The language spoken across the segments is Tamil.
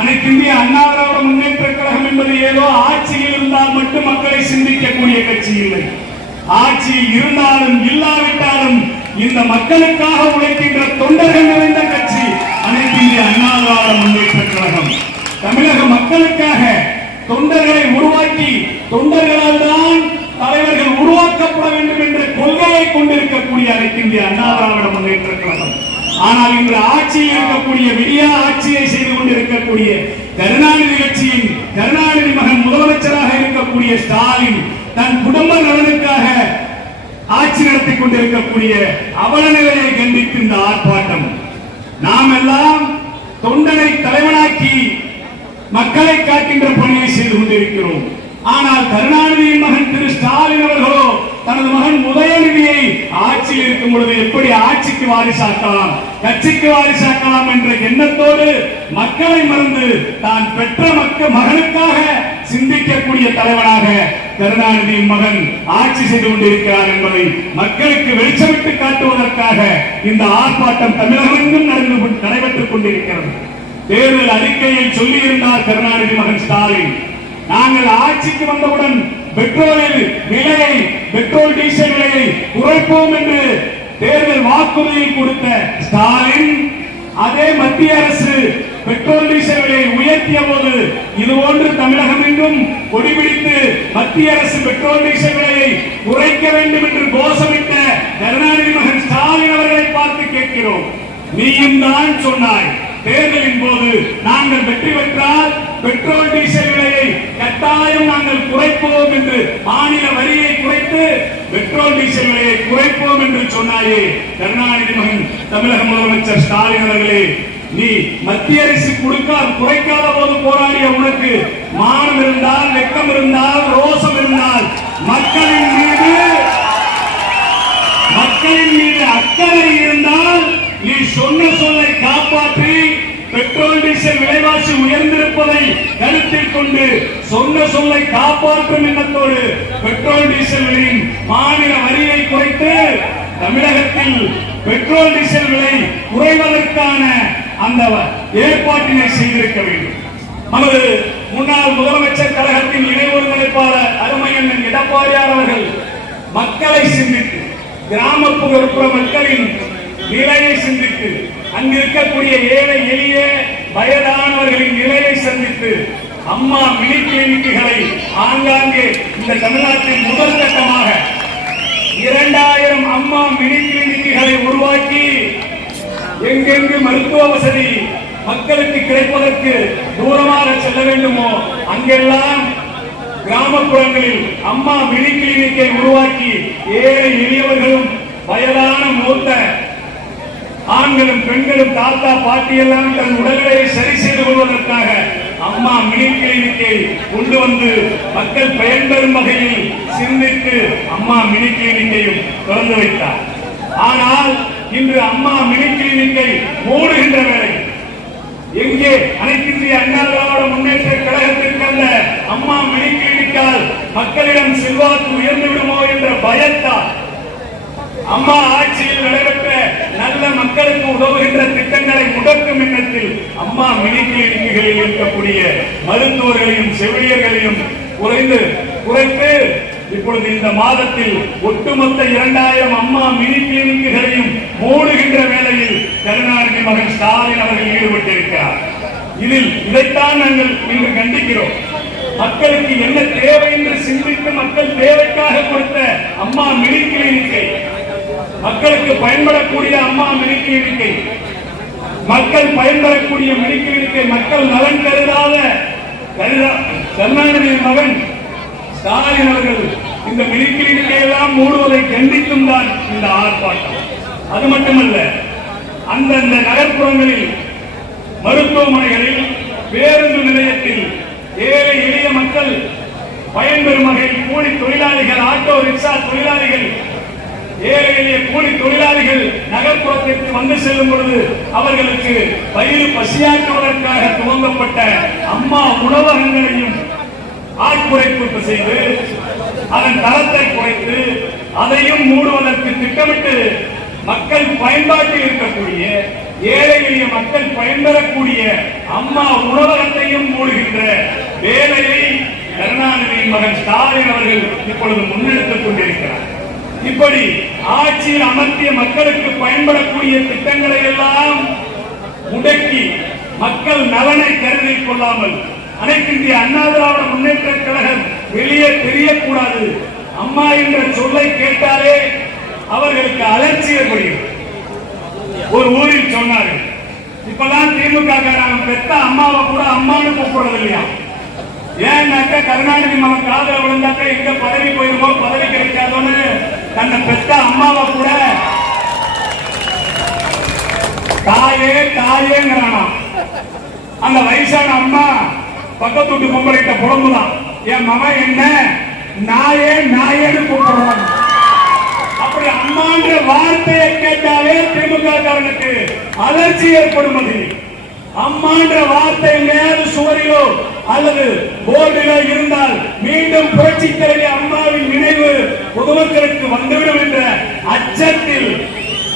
அனைத்து இந்திய அண்ணா திராவிட முன்னேற்ற கழகம் என்பது ஏதோ ஆட்சியில் இருந்தால் மட்டும் மக்களை சிந்திக்கக்கூடிய கட்சி இல்லை. ஆட்சியில் இருந்தாலும் இல்லாவிட்டாலும் இந்த மக்களுக்காக உழைக்கின்ற தொண்டர்கள் நிறைந்த கட்சி அனைத்து இந்திய அண்ணா திராவிட முன்னேற்ற கழகம். தமிழக மக்களுக்காக தொண்டர்களை உருவாக்கி தொண்டர்களால் தான் தலைவர்கள் உருவாக்கப்பட வேண்டும் என்ற கொள்கையை கொண்டிருக்கக்கூடிய அனைத்து இந்திய அண்ணா திராவிட முன்னேற்ற கழகம். ஆனால் இன்று ஆட்சியில் இருக்கக்கூடிய விடியா ஆட்சியை செய்து கொண்டிருக்கக்கூடிய கருணாநிதி கட்சியின் கருணாநிதி மகன் முதலமைச்சராக இருக்கக்கூடிய ஸ்டாலின் தன் குடும்ப நலனுக்காக ஆட்சி நடத்தி கொண்டிருக்கக்கூடிய அவல நிலையை கண்டித்து இந்த ஆர்ப்பாட்டம். நாம் எல்லாம் தொண்டனை தலைவனாக்கி மக்களை காக்கின்ற பணியை செய்து கொண்டிருக்கிறோம். ஆனால் கருணாநிதியின் மகன் திரு ஸ்டாலின் அவர்களோ தனது மகன் உதயநிதியை ஆட்சியில் இருக்கும் பொழுது எப்படி ஆட்சிக்கு வாரிசாக்கலாம், கட்சிக்கு வாரிசாக்கலாம் என்ற எண்ணத்தோடு மக்களை மறந்து தான் பெற்ற மகனுக்காக சிந்திக்கக்கூடிய தலைவனாக கருணாநிதியின் மகன் ஆட்சி செய்து கொண்டிருக்கிறார் என்பதை மக்களுக்கு வெளிச்சமிட்டு காட்டுவதற்காக இந்த ஆர்ப்பாட்டம் தமிழகமெங்கும் நடைபெற்றுக் கொண்டிருக்கிறது. தேர்தல் அறிக்கையில் சொல்லியிருந்தார் கருணாநிதி மகன் ஸ்டாலின், நாங்கள் ஆட்சிக்கு வந்தவுடன் பெட்ரோல் டீசல் விலையை குறைப்போம் என்று தேர்தல் வாக்குறுதியை கொடுத்த ஸ்டாலின், அதே மத்திய அரசு பெட்ரோல் டீசல் விலையை உயர்த்திய போது இதுபோன்று தமிழகம் எங்கும் கொடிபிடித்து மத்திய அரசு பெட்ரோல் டீசல் விலையை குறைக்க வேண்டும் என்று கோஷமிட்ட கருணாநிதி மகன் ஸ்டாலின் அவர்களை பார்த்து கேட்கிறோம், நீயும் தான் சொன்னாய் தேர்தலின் போது நாங்கள் வெற்றி பெற்றால் பெட்ரோல் டீசல் விலையை கட்டாயம் நாங்கள் குறைப்போம் என்று, மாநில வரியை குறைத்து பெட்ரோல் டீசல் விலையை குறைப்போம் என்று சொன்னாயே கருணாநிதி மகன் தமிழக முதலமைச்சர் ஸ்டாலின் அவர்களே, நீ மத்திய அரசு குறைக்காத போது போராடிய உனக்கு மானம் இருந்தால், வெட்கம் இருந்தால், ரோசம் இருந்தால், மக்களின் மீது அக்கறை இருந்தால் நீ சொன்ன சொல்லை காப்பாற்றி பெட்ரோல் டீசல் விலைவாசி உயர்ந்திருப்பதை கருத்தில் கொண்டு சொன்ன சொல்லை காப்பாற்றும் எண்ணத்தோடு பெட்ரோல் டீசல் விலையின் மாநில வரியை குறைத்து தமிழகத்தில் பெட்ரோல் டீசல் விலை குறைவதற்கான அந்த ஏற்பாட்டினை செய்திருக்க வேண்டும். நமது முன்னாள் முதலமைச்சர் கழகத்தின் இணை ஒருங்கிணைப்பாளர் அருமையண்ணன் எடப்பாடியார் அவர்கள் மக்களை சிந்தித்து, கிராமப்புற மக்களின் நிலையை சிந்தித்து, அங்கிருக்கக்கூடிய ஏழை எளிய வயதானவர்களின் நிலையை சந்தித்து அம்மா மினி கிளினிக்குகளை ஆங்காங்கே இந்த தமிழ்நாட்டில் முதல் கட்டமாக 2000 அம்மா மினி கிளினிக்குகளை உருவாக்கி எங்கெங்கு மருத்துவ வசதி மக்களுக்கு கிடைப்பதற்கு தூரமாக செல்ல வேண்டுமோ அங்கெல்லாம் கிராமப்புறங்களில் அம்மா மினி கிளினிக்கை உருவாக்கி ஏழை எளியவர்களும் வயதான மூத்த ஆண்களும் பெண்களும் தாத்தா பாட்டி எல்லாம் தன் உடல்நிலையை சரி செய்து கொள்வதற்காக அம்மா மினி கிளினிக்கை கொண்டு வந்து மக்கள் பயன்பெறும் வகையில் சிந்தித்து அம்மா மினி கிளினிக்கையும் திறந்து வைத்தார். ஆனால் இன்று அம்மா மினி கிளினிக்கை மூடுகின்ற வேலை எங்கே அனைத்து இந்திய அண்ணா திராவிட முன்னேற்ற கழகத்திற்கு அந்த அம்மா மினி கிளினிக்கால் மக்களிடம் செல்வாக்கு உயர்ந்து விடுமோ என்ற பயத்தால் அம்மா ஆட்சியில் நடைபெற்ற நல்ல மக்களுக்கு உதவுகின்ற திட்டங்களை முடக்கும் எண்ணத்தில் அம்மா மினி கிளினிக்குகளில் இருக்கக்கூடிய மருத்துவர்களையும் செவிலியர்களையும் குறைத்து இப்பொழுது இந்த மாதத்தில் ஒட்டுமொத்த 2000 அம்மா மினி கிளினிக்குகளையும் மூடுகின்ற வேளையில் கருணாநிதி மகன் ஸ்டாலின் அவர்கள் ஈடுபட்டிருக்கிறார். இதைத்தான் நாங்கள் இன்று கண்டிக்கிறோம். மக்களுக்கு என்ன தேவை என்று சிந்தித்து மக்கள் தேவைக்காக கொடுத்த அம்மா மினி கிளினிக்கை, மக்களுக்கு பயன்படக்கூடிய அம்மா மினி கிளினிக்கை, மக்கள் பயன்படக்கூடிய மினி கிளினிக்கை, மக்கள் நலன் கருதாத கருணாநிதி மகன் ஸ்டாலின் அவர்கள் இந்த மினி கிளினிக்கை எல்லாம் மூடுவதை கண்டித்தும் தான் இந்த ஆர்ப்பாட்டம். அது மட்டுமல்ல, அந்தந்த நகர்ப்புறங்களில் மருத்துவமனைகளில் பேருந்து நிலையத்தில் ஏழை எளிய மக்கள் பயன்பெறும் வகையில் கூலி தொழிலாளிகள், ஆட்டோ ரிக்ஷா தொழிலாளிகள், ஏழை எளிய கூலி தொழிலாளிகள் நகர்ப்புறத்திற்கு வந்து செல்லும் பொழுது அவர்களுக்கு வயிறு பசியாற்றுவதற்காக துவங்கப்பட்ட அம்மா உணவகங்களையும் ஆட்குறைப்பு செய்து அதன் தரத்தை குறைத்து அதையும் மூடுவதற்கு திட்டமிட்டு மக்கள் பயன்பாட்டில் இருக்கக்கூடிய ஏழை எளிய மக்கள் பயன்பெறக்கூடிய அம்மா உணவகத்தையும் மூடுகின்ற வேலையை கருணாநிதியின் மகன் ஸ்டாலின் அவர்கள் இப்பொழுது முன்னெடுத்துக் கொண்டிருக்கிறார். இப்படி ஆட்சியில் அமர்த்திய மக்களுக்கு பயன்படக்கூடிய திட்டங்களை எல்லாம் முடக்கி மக்கள் நலனை கருதி கொள்ளாமல் அனைத்து இந்திய அண்ணா திராவிட முன்னேற்ற கழகம் வெளியே தெரியக்கூடாது, அம்மா என்ற சொல்லை கேட்டாலே அவர்களுக்கு அலர்ச்சி ஏற்படுகிறது. ஒரு ஊரில் சொன்னார்கள், இப்பதான் திமுக பெத்த அம்மாவை கூட அம்மான்னு கூப்பிடுறது இல்லையா? ஏன்னாக்க கருணாநிதி மகன் காதல விழுந்தாக்க எங்க பதவி போயிருமோ, பதவி கிடைக்காதோன்னு தன்னை பெத்த அம்மாவை கூட தாயே தாயேங்கிறானா. அந்த வயசான அம்மா பக்கத்து வீட்டு பொம்பளைகிட்ட புலம்புதான், என் மகன் என்ன நாயே நாயேன்னு கூப்பிடுறாங்க. அப்படி அம்மான்ற வார்த்தையை கேட்டாலே திமுக காரனுக்கு அலர்ச்சி ஏற்படுவது. அம்மான்ற வார்த்தை எங்கேயாவது சுவரிலோ அல்லது போர்டிலோ இருந்தால் மீண்டும் புரட்சி தலைவி அம்மாவின் நினைவு பொதுமக்களுக்கு வந்துவிடும் என்ற அச்சத்தில்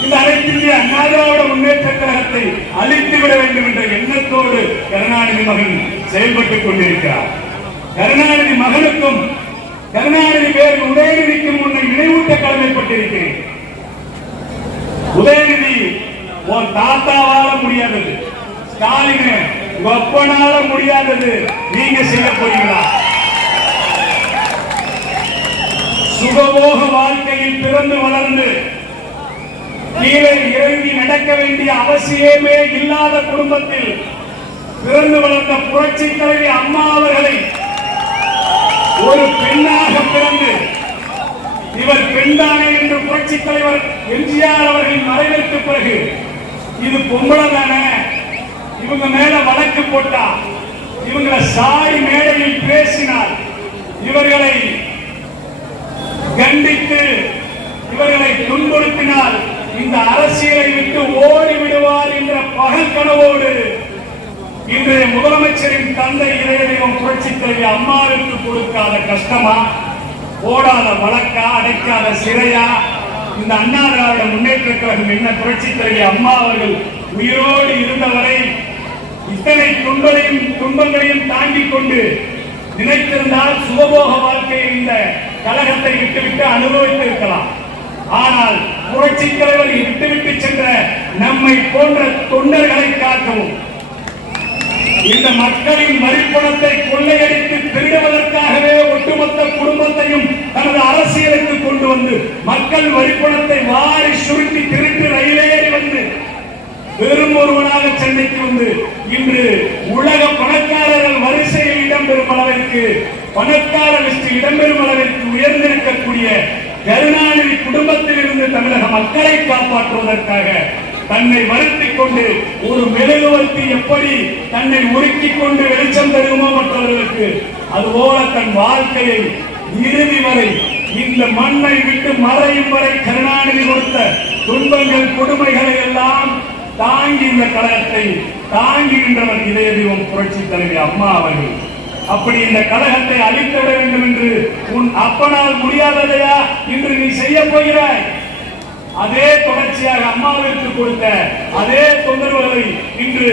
இந்த அனைத்து இந்திய அண்ணா திராவிட முன்னேற்ற கழகத்தை அழித்துவிட வேண்டும் என்ற எண்ணத்தோடு கருணாநிதி மகன் செயல்பட்டுக் கொண்டிருக்கிறார். கருணாநிதி மகனுக்கும் கருணாநிதி பேர் உதயநிதிக்கும் உன்னை நினைவூட்ட கடமைப்பட்டிருக்கிறேன். உதயநிதி உன் தாத்தாவால முடியாதது, ஸ்டாலின் ஒப்பனால முடியாதது நீங்க செய்ய போறீங்களா? சுகபோக வாழ்க்கையில் பிறந்து வளர்ந்து கீழே இறங்கி நடக்க வேண்டிய அவசியமே இல்லாத குடும்பத்தில் பிறந்து வளர்ந்த புரட்சி தலைவி அம்மா அவர்களை ஒரு பெண்ணாக பிறந்து இவர் பெண்தானே என்று புரட்சி தலைவர் எம்ஜிஆர் அவர்களின் மறைவிற்கு பிறகு இது பொம்பளை தானே, இவங்க மேல வழக்கு போட்டா, இவங்களை சாரி மேடையில் பேசினார், இவர்களை கண்டித்து இவர்களை துன்புறுத்தினால் இந்த அரசியலை விட்டு ஓடிவிடுவார் என்ற பகல் கனவோடு இன்றைய முதலமைச்சரின் தந்தை இதயம் புரட்சி தலைவி அம்மாவுக்கு கொடுக்காத கஷ்டமா, போடாத வழக்கா, அடைக்காத சிறையா? இந்த அண்ணா திராவிட முன்னேற்ற கழகம் என்ன புரட்சி தலைவி அம்மா அவர்கள் உயிரோடு இருந்தவரை இத்தனை துன்பங்களையும் தாங்கிக் கொண்டு நினைத்திருந்தால் சுகபோக வாழ்க்கையை இந்த கழகத்தை விட்டுவிட்டு அனுபவித்திருக்கலாம். ஆனால் புரட்சி தலைவர் விட்டுவிட்டு சென்ற நம்மை போன்ற தொண்டர்களை காக்கவும் இந்த மக்களின் வரிப்பணத்தை கொள்ளையடித்து திருடுவதற்காகவே ஒட்டுமொத்த குடும்பத்தையும் தனது அரசியலுக்கு கொண்டு வந்து மக்கள் வரிப்பணத்தை வாரி சுருட்டி திருட்டு ரயிலேறி வந்து பெரும் ஒருவனாக சென்னைக்கு வந்து இன்று உலக பணக்காரர்கள் வரிசையில் இடம்பெறும் அளவிற்கு, பணக்கார லிஸ்டில் இடம்பெறும் அளவிற்கு உயர்ந்திருக்கக்கூடிய கருணாநிதி குடும்பத்தில் இருந்து தமிழக மக்களை காப்பாற்றுவதற்காக தன்னை வருத்திக் கொண்டு ஒரு மெழுகுவர்த்தி எப்படி தன்னை உருக்கிக் கொண்டு வெளிச்சம் தருமோ மற்றவர்களுக்கு, அதுபோல தன் வாழ்க்கையை இறுதி வரை இந்த மண்ணை விட்டு மறையும் வரை கருணாநிதி கொடுத்த துன்பங்கள் கொடுமைகளை எல்லாம் தாங்கி இந்த கழகத்தை தாங்குகின்றவர் இதய தெய்வம் புரட்சி தலைவி அம்மா அவர்கள். அப்படி இந்த கழகத்தை அழித்துவிட வேண்டும் என்று உன் அப்பனால் முடியாததையா இன்று நீ செய்ய போகிறாய்? அதே தொடர்ச்சியாக அம்மாவிற்கு கொடுத்த அதே தொந்தரவுகளை இன்று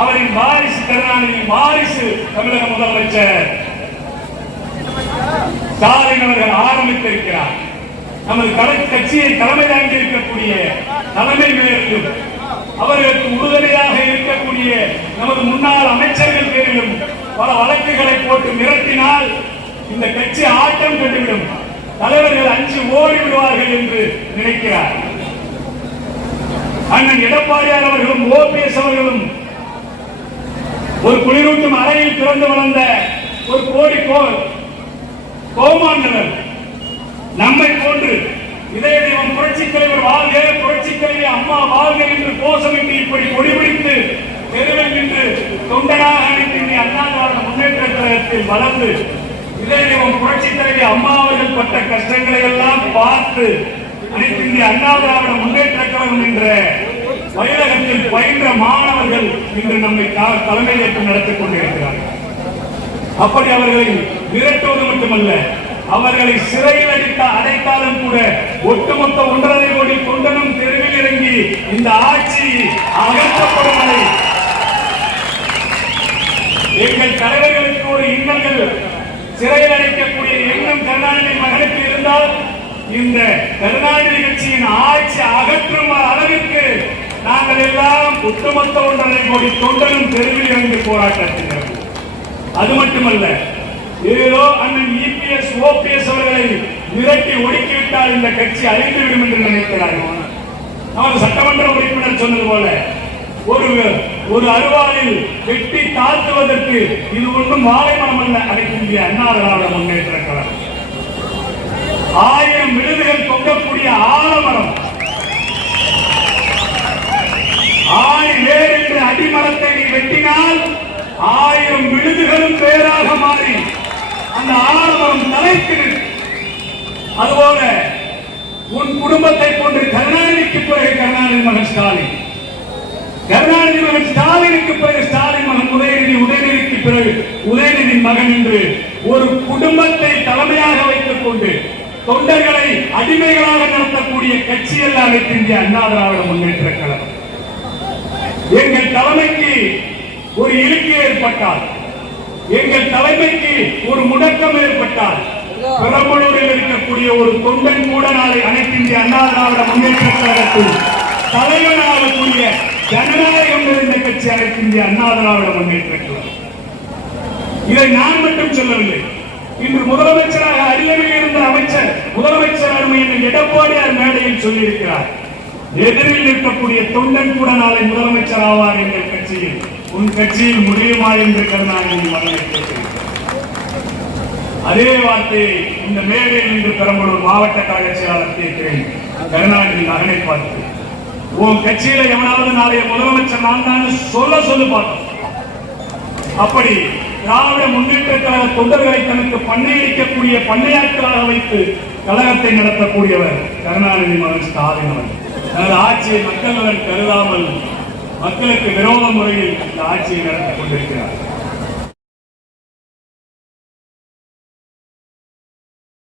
அவரின் வாரிசு கருணாநிதி வாரிசு தமிழக முதலமைச்சர் ஸ்டாலின் அவர்கள் ஆரம்பித்திருக்கிறார். நமது கட்சியை தலைமை தாங்கி இருக்கக்கூடிய தலைமை மேலும் அவர்களுக்கு உறுதுணையாக இருக்கக்கூடிய நமது முன்னாள் அமைச்சர்கள் பேரிலும் பல வழக்குகளை போட்டு மிரட்டினால் இந்த கட்சி ஆட்டம் கண்டுவிடும், தலைவர்கள் அஞ்சு ஓடிவிடுவார்கள் என்று நினைக்கிறார். அண்ணன் எடப்பாடியார் அவர்களும் ஓபிஎஸ் அவர்களும் ஒரு குளிரூட்டும் அறையில் பிறந்து வளர்ந்த ஒரு கோடி கோமாண்டவர். நம்மை போன்று இதய தெய்வம் புரட்சி தலைவர் வாழ்க, புரட்சி தலைவி அம்மா வாழ்க என்று கோஷமிட்டு இப்படி கொடிபிடித்து தெருவில் நின்று தொண்டனாக அனைத்து இந்திய அண்ணா திராவிட முன்னேற்ற கழகத்தில் வளர்ந்து இதய தெய்வம் புரட்சி தலைவி அம்மா அவர்கள் பட்ட கஷ்டங்களை எல்லாம் பார்த்து அனைத்து இந்திய அண்ணா திராவிட முன்னேற்ற கழகம் என்ற பயிலகத்தில் பயின்ற மாணவர்கள் இன்று நம்மை தலைமையேற்று நடத்திக் கொண்டிருக்கிறார்கள். அப்படி அவர்களை விரட்டுவது மட்டுமல்ல, அவர்களை சிறையில் அடைத்தாலும் கூட ஒட்டுமொத்த 1.5 கோடி தொண்டனும் தெருவில் இறங்கி இந்த ஆட்சி அகற்றப்படும் வரை எங்கள் தலைவர்களுக்கு ஒரு இன்னல்கள் சிறையில் அடைக்கக்கூடிய எண்ணம் கருணாநிதி மகனுக்கு இருந்தால் இந்த கருணாநிதி கட்சியின் ஆட்சி அகற்றும் அளவிற்கு நாங்கள் எல்லாம் ஒட்டுமொத்த 1.5 கோடி தொண்டனும் தெருவில் இறங்கி போராட்டத்தில். அது மட்டுமல்ல, ஏதோ அண்ணன் இபிஎஸ் ஓபிஎஸ் அவர்களை மிரட்டி ஒடுக்கிவிட்டால் இந்த கட்சி அழிந்துவிடும் என்று நினைக்கிறார்கள். அவர் சட்டமன்ற உறுப்பினர் சொன்னது போல ஒரு அருவாளில் வெட்டி தாழ்த்துவதற்கு இது ஒன்றும் வாழை மரம் அல்ல. அனைத்து இந்திய அண்ணா திராவிட முன்னேற்ற கழகம் 1000 விழுதுகள் தொங்கக்கூடிய ஆலமரம், 1000 வேர் என்று அடிமரத்தை நீ வெட்டினால் 1000 விழுதுகளும் வேறாக மாறி அந்த ஆலமரம் தலைக்கு. அதுபோல உன் குடும்பத்தை போன்று கருணாநிதிக்கு பிறகு கருணாநிதி மகன் ஸ்டாலின், கருணாநிதி மகன் ஸ்டாலினுக்கு பிறகு ஸ்டாலின் மகன் உதயநிதி, உதயநிதிக்கு பிறகு உதயநிதி மகன் என்று ஒரு குடும்பத்தை தலைமையாக வைத்துக் கொண்டு தொண்டர்களை அடிமைகளாக நடத்தக்கூடிய கட்சி அல்ல அனைத்து இந்திய அண்ணா திராவிட முன்னேற்ற கழகம். எங்கள் தலைமைக்கு ஒரு இழுக்கு ஏற்பட்டால், எங்கள் தலைமைக்கு ஒரு முடக்கம் ஏற்பட்டால், பெரம்பலூரில் இருக்கக்கூடிய ஒரு தொண்டன் கூட நாளை அனைத்து இந்திய அண்ணா திராவிட முன்னேற்ற கழகத்தில் தலைவனாகக்கூடிய ஜனநாயகம் நிறைந்த கட்சி அனைத்து இந்திய அண்ணா திராவிட முன்னேற்ற கழகம். இதை நான் மட்டும் சொல்லவில்லை. இன்று முதலமைச்சராக அரியணையில் இருந்த அமைச்சர் முதலமைச்சர் அருமை எடப்பாடியார் மேடையில் சொல்லியிருக்கிறார், எதிரில் இருக்கக்கூடிய தொண்டன் கூட நாளை முதலமைச்சர் ஆவார் எங்கள் கட்சியில். உன் கட்சியில் முடியுமா என்று கருணாநிதி மகனை கேட்டிருக்கிறார். அதே வார்த்தையை இந்த மேடையில் இன்று பெரம்பலூர் மாவட்ட கழக செயலாளர் கேட்கிறேன். கருணாநிதி மகனை பார்த்து, உன் கட்சியில எவனாவது நாளைய முதலமைச்சர் நான் தான் சொல்லு பார்த்தோம். அப்படி திராவிட முன்னேற்ற கழக தொண்டர்களை தனக்கு பண்ணையடிக்கக்கூடிய பண்ணையாட்களாக வைத்து கழகத்தை நடத்தக்கூடியவர் கருணாநிதி மகன் ஸ்டாலின் அவர்கள். தனது ஆட்சியை மக்கள் நலன் கருதாமல் மக்களுக்கு விரோத முறையில் இந்த ஆட்சியை நடத்திக் கொண்டிருக்கிறார்.